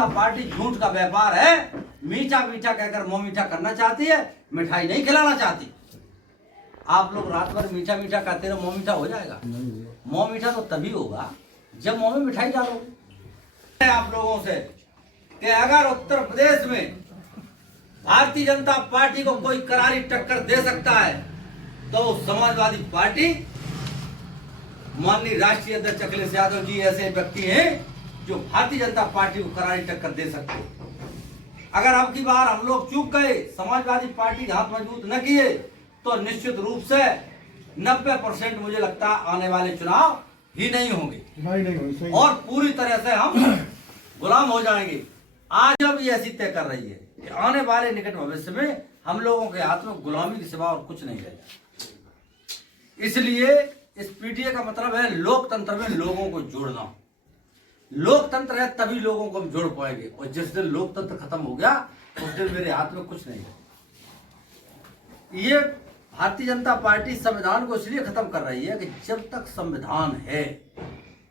जनता party झूठ का व्यापार है। मीठा मीठा कहकर मुंह मीठा करना चाहती है, मिठाई नहीं खिलाना चाहती। आप लोग रात भर मीठा मीठा कहते रहो, मुंह मीठा हो जाएगा? मुंह मीठा तो तभी होगा जब मुंह में मिठाई डालोगे। आप लोगों से कि अगर उत्तर प्रदेश में भारतीय जनता पार्टी को कोई करारी टक्कर दे सकता है तो समाजवादी पार्टी, माननीय राष्ट्रीय अध्यक्ष अखिलेश यादव जी ऐसे व्यक्ति हैं जो भारतीय जनता पार्टी को करारी टक्कर दे सकते हैं। अगर अब की बार हम लोग चूक गए, समाजवादी पार्टी के हाथ मजबूत न किए, तो निश्चित रूप से 90% मुझे लगता है आने वाले चुनाव ही नहीं होंगे और पूरी तरह से हम गुलाम हो जाएंगे। आज जब ये ऐसी तय कर रही है कि आने वाले निकट भविष्य में हम लोगों के हाथ में गुलामी के सिवा और कुछ नहीं रहेगा। इसलिए इस पीटीए का मतलब है लोकतंत्र में लोगों को जोड़ना। लोकतंत्र है तभी लोगों को हम जोड़ पाएंगे, और जिस दिन लोकतंत्र खत्म हो गया उस दिन मेरे हाथ में कुछ नहीं है। ये भारतीय जनता पार्टी संविधान को इसलिए खत्म कर रही है कि जब तक संविधान है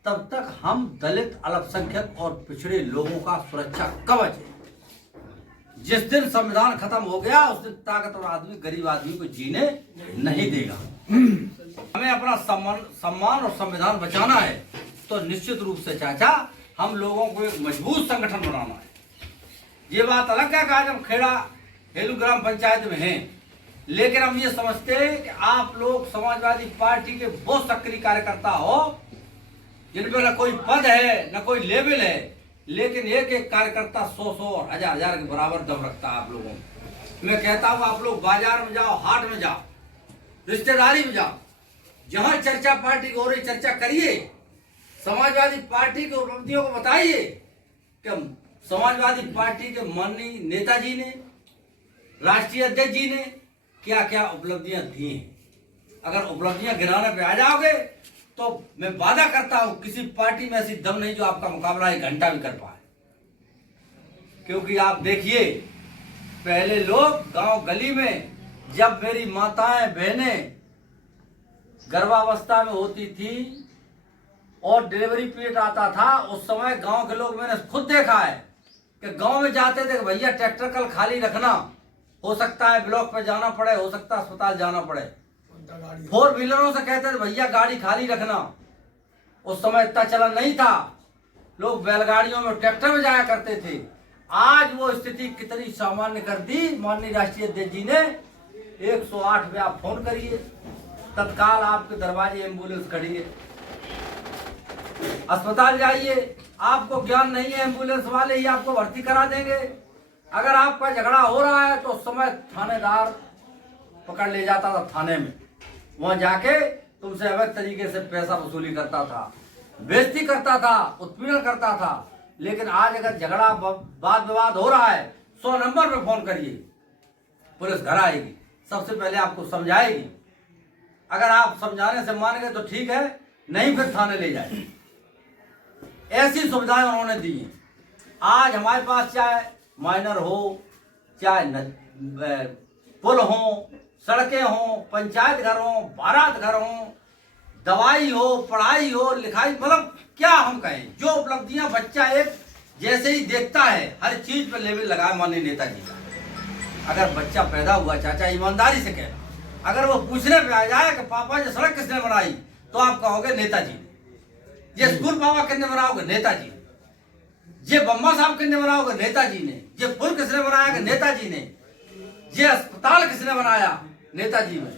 तब तक हम दलित, अल्पसंख्यक और पिछड़े लोगों का सुरक्षा कवच है। जिस दिन संविधान खत्म हो गया उस दिन ताकतवर आदमी गरीब आदमी को जीने नहीं देगा। हमें अपना सम्मान और संविधान बचाना है तो निश्चित रूप से चाचा हम लोगों को एक मजबूत संगठन बनाना है। ये बात अलग है कि आज हम खेड़ा हेलू ग्राम पंचायत में हैं, लेकिन हम ये समझते हैं कि आप लोग समाजवादी पार्टी के बहुत सक्रिय कार्यकर्ता हो, जिनमें न कोई पद है न कोई लेवल है, लेकिन एक एक कार्यकर्ता 100-100 और 1000-1000 के बराबर दम रखता है आप लोगों में। मैं कहता हूँ आप लोग बाजार में जाओ, हाट में जाओ, रिश्तेदारी में जाओ, जहां चर्चा पार्टी की हो रही चर्चा करिए, समाजवादी पार्टी की उपलब्धियों को बताइए कि समाजवादी पार्टी के माननीय नेताजी ने, राष्ट्रीय अध्यक्ष जी ने क्या क्या उपलब्धियां दी हैं। अगर उपलब्धियां गिनाने पे आ जाओगे तो मैं वादा करता हूं किसी पार्टी में ऐसी दम नहीं जो आपका मुकाबला 1 घंटा भी कर पाए। क्योंकि आप देखिए, पहले लोग गांव गली में जब मेरी माताएं बहनें गर्भावस्था में होती थी और डिलीवरी पीरियड आता था, उस समय गांव के लोग, मैंने खुद देखा है कि गांव में जाते थे, भैया ट्रैक्टर कल खाली रखना, हो सकता है ब्लॉक पे जाना पड़े, हो सकता है अस्पताल जाना पड़े। 4 व्हीलरों से कहते थे भैया गाड़ी खाली रखना। उस समय इतना चलन नहीं था, लोग बैलगाड़ियों में, ट्रैक्टर में जाया करते थे। आज वो स्थिति कितनी सामान्य कर दी माननीय राष्ट्रीय अध्यक्ष जी ने। 108 पे आप फोन करिए, तत्काल आपके दरवाजे एम्बुलेंस खड़ी है। अस्पताल जाइए, आपको ज्ञान नहीं है, एम्बुलेंस वाले ही आपको भर्ती करा देंगे। अगर आपका झगड़ा हो रहा है तो उस समय थानेदार पकड़ ले जाता था थाने में, वहां जाके तुमसे अवैध तरीके से पैसा वसूली करता था, बेइज्जती करता था, उत्पीड़न करता था। लेकिन आज अगर झगड़ा वाद विवाद हो रहा है, 100 नंबर पे फोन करिए, पुलिस घर आएगी, सबसे पहले आपको समझाएगी। अगर आप समझाने से मान गए तो ठीक है, नहीं फिर थाने ले जाए। ऐसी सुविधाएं उन्होंने दी हैं। आज हमारे पास चाहे माइनर हो, चाहे पुल हो, सड़कें हो, पंचायत घर हो, बारात घर हो, दवाई हो, पढ़ाई हो, लिखाई, मतलब क्या हम कहें, जो उपलब्धियां बच्चा एक जैसे ही देखता है, हर चीज पर लेवल लगाए माननीय नेताजी का। अगर बच्चा पैदा हुआ, चाचा ईमानदारी से कहना, अगर वो पूछने पे आ जाए कि पापा ये सड़क किसने बनाई, तो आप कहोगे नेताजी ने। ये स्कूल पापा किसने बनाओगे, नेताजी ने। ये बम्मा साहब किसने बनाओगे, नेताजी ने। ये पुल किसने बनाया, नेताजी ने। ये अस्पताल किसने बनाया, नेताजी ने।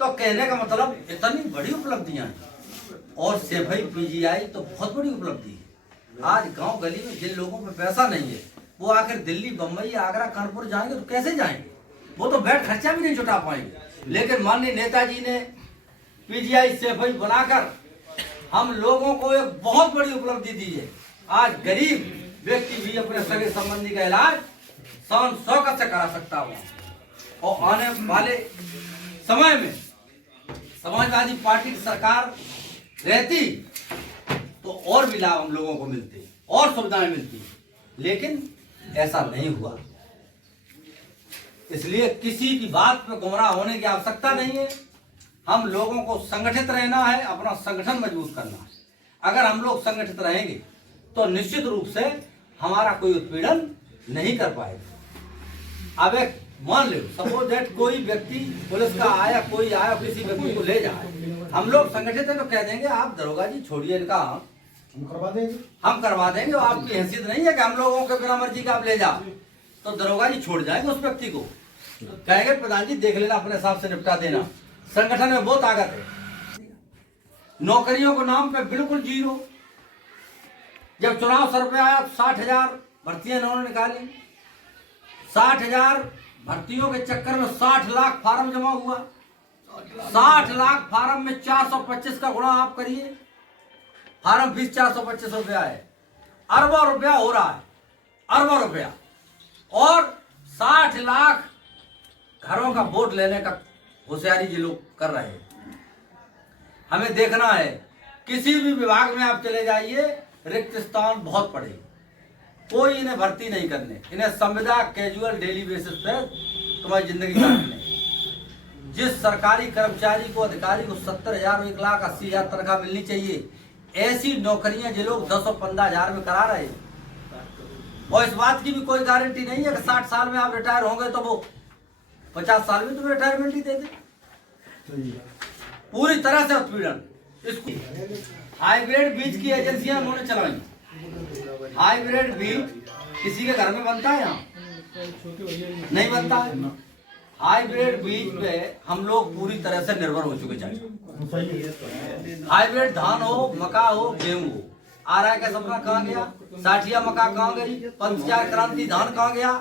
तो कहने का मतलब इतनी बड़ी उपलब्धियां हैं। और सेफई पीजीआई तो बहुत बड़ी उपलब्धि है। आज गांव गली में जिन लोगों पे पैसा नहीं है, वो आकर दिल्ली, बम्बई, आगरा, कानपुर जाएंगे तो कैसे जाएंगे? वो तो बैठ खर्चा भी नहीं जुटा पाएंगे। लेकिन माननीय नेताजी ने पीजीआई सेफई बनाकर हम लोगों को एक बहुत बड़ी उपलब्धि दी है। आज गरीब व्यक्ति भी अपने सगे संबंधी का इलाज शान शौकत से करा सकता हूँ। और आने वाले समय में समाजवादी पार्टी की सरकार रहती तो और भी लाभ हम लोगों को मिलते और सुविधाएं मिलती, लेकिन ऐसा नहीं हुआ। इसलिए किसी की बात पे गुमराह होने की आवश्यकता नहीं है। हम लोगों को संगठित रहना है, अपना संगठन मजबूत करना है। अगर हम लोग संगठित रहेंगे तो निश्चित रूप से हमारा कोई उत्पीड़न नहीं कर पाएगा। अब एक मान लो सपोज दैट कोई व्यक्ति पुलिस का आया, कोई आया किसी व्यक्ति को ले जाए, हम लोग संगठित हैं तो कह देंगे आप दरोगा जी छोड़िए इनका, हम करवा देंगे। आपकी हैसियत नहीं है कि हम लोगों के बिना मर्जी का आप ले जाओ, तो दरोगा जी छोड़ जाएंगे उस व्यक्ति को, कहेंगे प्रधान जी देख लेना, अपने हिसाब से निपटा देना। संगठन में वो ताकत है। नौकरियों को नाम पे बिल्कुल जीरो। जब चुनाव सर पे आया 60,000 भर्तियां इन्होंने निकाली, 60,000 भर्तियों के चक्कर में 60 लाख फार्म जमा हुआ। 60 लाख फार्म में 425 का गुणा आप करिए, फार्म फीस 425 रुपया है, अरबों रुपया हो रहा है, अरबों रुपया। और 60 लाख घरों का वोट लेने का होशियारी ये लोग कर रहे हैं। हमें देखना है, किसी भी विभाग में आप चले जाइए, रिक्त स्थान बहुत पड़े, कोई इन्हें भर्ती नहीं करने, इन्हें संविदा कैजुअल डेली बेसिस पे तुम्हारी जिंदगी काटने। जिस सरकारी कर्मचारी को, अधिकारी को 70,000 1,80,000 तनख्वाह मिलनी चाहिए, ऐसी नौकरियां जो लोग 10 और 15,000 में करा रहे हैं। और इस बात की भी कोई गारंटी नहीं है कि 60 साल में आप रिटायर होंगे तो वो 50 साल में तुम्हें रिटायरमेंट ही दे दे। पूरी तरह से उत्पीड़न। इसको हाइब्रिड बीज की एजेंसियां उन्होंने चलाई। हाइब्रिड बीज किसी के घर में बनता है? यहाँ नहीं बनता है। हाइब्रिड बीज पे हम लोग पूरी तरह से निर्भर हो चुके चाहिए। हाइब्रिड धान हो, मक्का हो, गेहूं हो, आ रहा है क्या सपना? कहाँ गया? साठिया मक्का कहाँ गई? पंचचार क्रांति धान कहाँ गया?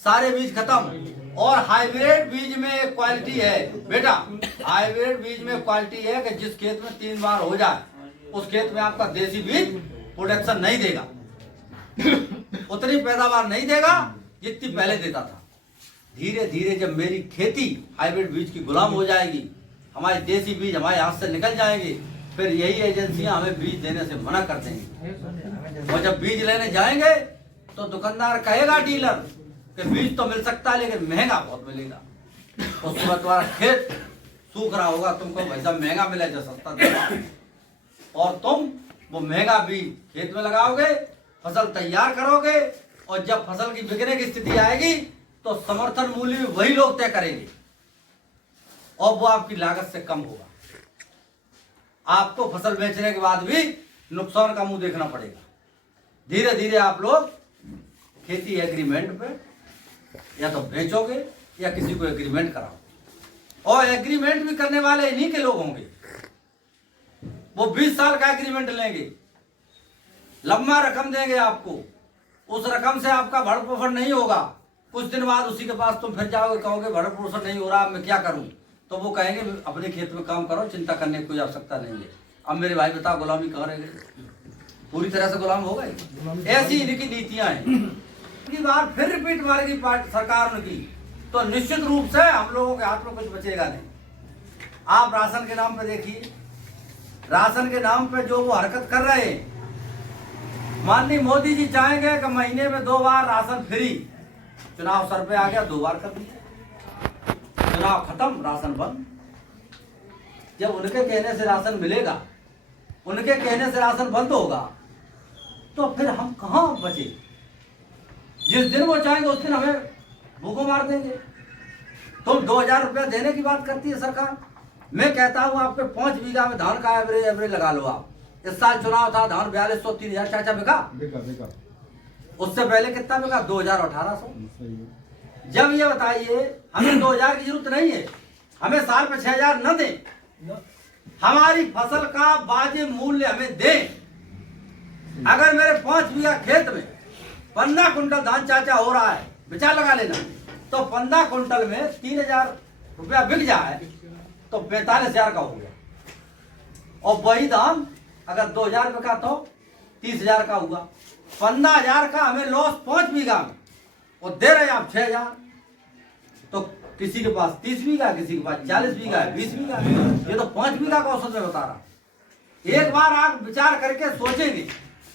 सारे बीज खत्म। और हाइब्रिड बीज में एक क्वालिटी है बेटा, हाइब्रिड बीज में क्वालिटी है कि जिस खेत में 3 बार हो जाए उस खेत में आपका देसी बीज प्रोडक्शन नहीं देगा, उतनी पैदावार नहीं देगा जितनी पहले देता था। धीरे धीरे जब मेरी खेती हाइब्रिड बीज की गुलाम हो जाएगी, हमारे देसी बीज हमारे हाथ से निकल जाएंगे, फिर यही एजेंसियां हमें बीज देने से मना कर देंगी। और जब बीज लेने जाएंगे तो दुकानदार कहेगा डीलर कि बीज तो मिल सकता है लेकिन महंगा बहुत मिलेगा। उस समय तुम्हारा खेत सूख रहा होगा, तुमको वैसा महंगा मिले जो सस्ता देगा, और तुम वो महंगा बीज खेत में लगाओगे, फसल तैयार करोगे, और जब फसल की बिकने की स्थिति आएगी तो समर्थन मूल्य भी वही लोग तय करेंगे और वो आपकी लागत से कम होगा। आपको फसल बेचने के बाद भी नुकसान का मुंह देखना पड़ेगा। धीरे धीरे आप लोग खेती एग्रीमेंट पे या तो बेचोगे या किसी को एग्रीमेंट कराओ, और एग्रीमेंट भी करने वाले इन्हीं के लोग होंगे। वो 20 साल का एग्रीमेंट लेंगे, लंबा रकम देंगे आपको, उस रकम से आपका भरण पोषण नहीं होगा। कुछ दिन बाद उसी के पास तुम फिर जाओगे, कहोगे भरण पोषण नहीं हो रहा, अब मैं क्या करूं? तो वो कहेंगे अपने खेत में काम करो, चिंता करने की कोई आवश्यकता नहीं है। अब मेरे भाई बताओ गुलामी कहाँ रह गई? पूरी तरह से गुलाम हो गए। ऐसी इनकी नीतियां हैं। की बार फिर रिपीट मारेगी सरकार उनकी, तो निश्चित रूप से हम लोगों के हाथ में कुछ बचेगा नहीं। आप राशन के नाम पे देखिए, राशन के नाम पे जो वो हरकत कर रहे हैं, माननीय मोदी जी चाहेंगे कि महीने में 2 बार राशन फ्री। चुनाव सर पे आ गया, 2 बार कर दिया, चुनाव खत्म, राशन बंद। जब उनके कहने से राशन मिलेगा, उनके कहने से राशन बंद होगा, तो फिर हम कहां बचे? जिस दिन वो चाहेंगे उस दिन हमें भूखों मार देंगे। तुम 2,000 रुपया देने की बात करती है सरकार। मैं कहता हूं आपके 5 बीघा में धान का एवरेज लगा लो आप। इस साल चुनाव था, धान 4200 3,000 चाचा बिका। उससे पहले कितना बिका? 2,000 1800। जब ये बताइए हमें 2,000 की जरूरत नहीं है, हमें साल पे 6,000 न दे, हमारी फसल का वाजिब मूल्य हमें दे। अगर मेरे 5 बीघा खेत में 15 कुंटल धान चाचा हो रहा है, विचार लगा लेना, तो 15 कुंटल में 3,000 रुपया बिक जाए तो 45,000 का हो गया। और वही धान अगर 2,000 बिका तो 30,000 का हुआ। 15,000 का हमें लॉस 5 बीघा में, और दे रहे आप 6,000। तो किसी के पास 30 बीघा, किसी के पास 40 बीघा है, 20 बीघा है, ये तो 5 बीघा का औसत में बता रहा। एक बार आप विचार करके सोचेंगे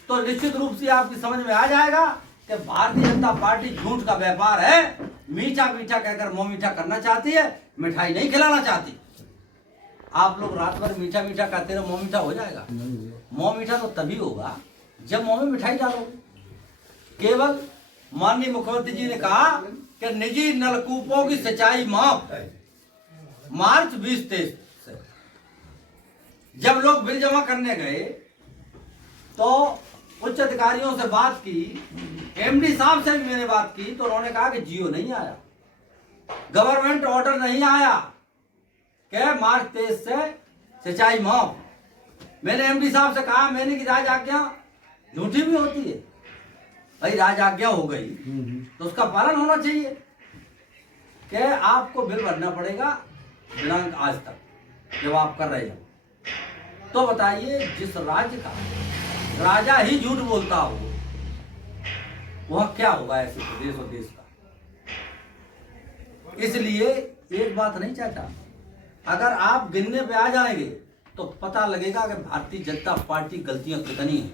तो निश्चित रूप से आपकी समझ में आ जाएगा कि भारतीय जनता पार्टी झूठ का व्यापार है। मीठा मीठा कहकर मुंह मीठा करना चाहती है, मिठाई नहीं खिलाना चाहती। आप लोग रात भर मीठा मीठा कहते रहो, मुंह मीठा हो जाएगा? मुंह मीठा तो तभी होगा जब मुंह में मिठाई डालोगे। केवल माननीय मुख्यमंत्री जी ने कहा कि निजी नलकूपों की सिंचाई माफ मार्च 2023 से। जब लोग बिल जमा करने गए तो उच्च अधिकारियों से बात की, एमडी साहब से भी मैंने बात की, तो उन्होंने कहा कि जियो नहीं आया, गवर्नमेंट ऑर्डर नहीं आया कि मार्च 23 से सिंचाई माफ। मैंने एमडी साहब से कहा, मैंने कि राज आज्ञा झूठी भी होती है भाई, राज आज्ञा हो गई तो उसका पालन होना चाहिए कि आपको बिल भरना पड़ेगा दिनांक आज तक जब आप कर रहे हो। तो बताइए, जिस राज्य का राजा ही झूठ बोलता हो वह क्या होगा ऐसे प्रदेश और देश का। इसलिए एक बात नहीं चाहता, अगर आप गिनने पे आ जाएंगे तो पता लगेगा कि भारतीय जनता पार्टी गलतियां कितनी है।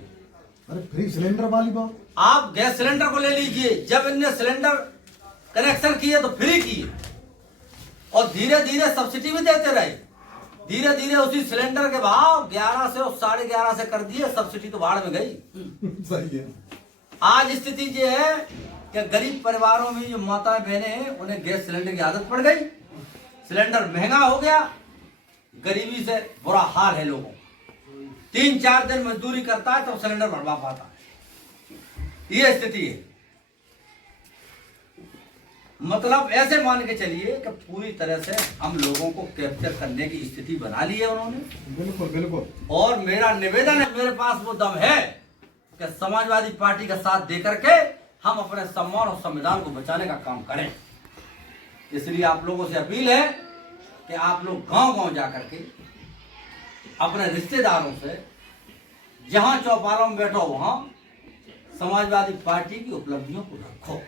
अरे फ्री सिलेंडर वाली बात, आप गैस सिलेंडर को ले लीजिए, जब इनने सिलेंडर कनेक्शन किए तो फ्री किए और धीरे धीरे सब्सिडी भी देते रहे, धीरे धीरे उसी सिलेंडर के भाव 11 से और 11.5 से कर दिए, सब्सिडी तो भाड़ में गई। सही है। आज स्थिति ये है कि गरीब परिवारों में जो माताएं बहनें हैं उन्हें गैस सिलेंडर की आदत पड़ गई, सिलेंडर महंगा हो गया, गरीबी से बुरा हाल है लोगों। 3-4 दिन मजदूरी करता है तो सिलेंडर भरवा पाता है, ये स्थिति है। मतलब ऐसे मान के चलिए कि पूरी तरह से हम लोगों को कैप्चर करने की स्थिति बना ली है उन्होंने। बिल्कुल बिल्कुल। और मेरा निवेदन है, मेरे पास वो दम है कि समाजवादी पार्टी का साथ देकर के हम अपने सम्मान और संविधान को बचाने का काम करें। इसलिए आप लोगों से अपील है कि आप लोग गांव-गांव जाकर के अपने रिश्तेदारों से, जहां चौपालों में बैठो वहां समाजवादी पार्टी की उपलब्धियों को रखो।